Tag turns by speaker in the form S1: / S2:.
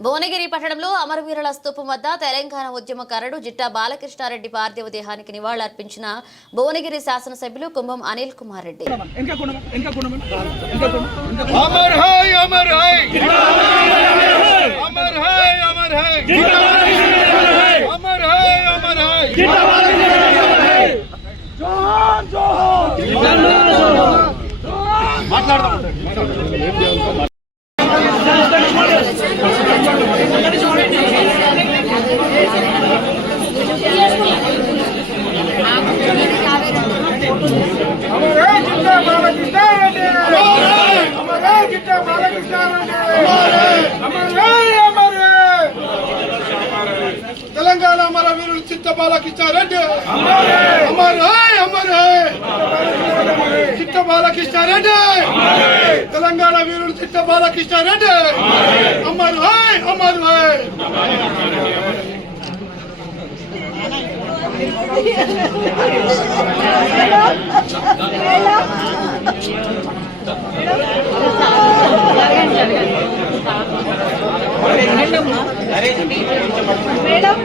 S1: భువనగిరి పట్టణంలో అమరవీరుల స్తూపం వద్ద తెలంగాణ ఉద్యమకారుడు జిట్టా బాలకృష్ణారెడ్డి పార్థివ దేహానికి నివాళులర్పించిన భువనగిరి శాసనసభ్యులు కుంభం అనిల్ కుమార్ రెడ్డి.
S2: ఇంకా
S3: బాలకృష్ణ బాలకృష్ణ తెలంగాణ అమర వీరులు చిత్త బాలకృష్ణ రెడ్డి అమర్ అమర్. చిత్త బాలకృష్ణ రెడ్డి తెలంగాణ వీరుడు Chitta Balakrishna Reddy Amar hi Amar hi madam.
S4: Madam.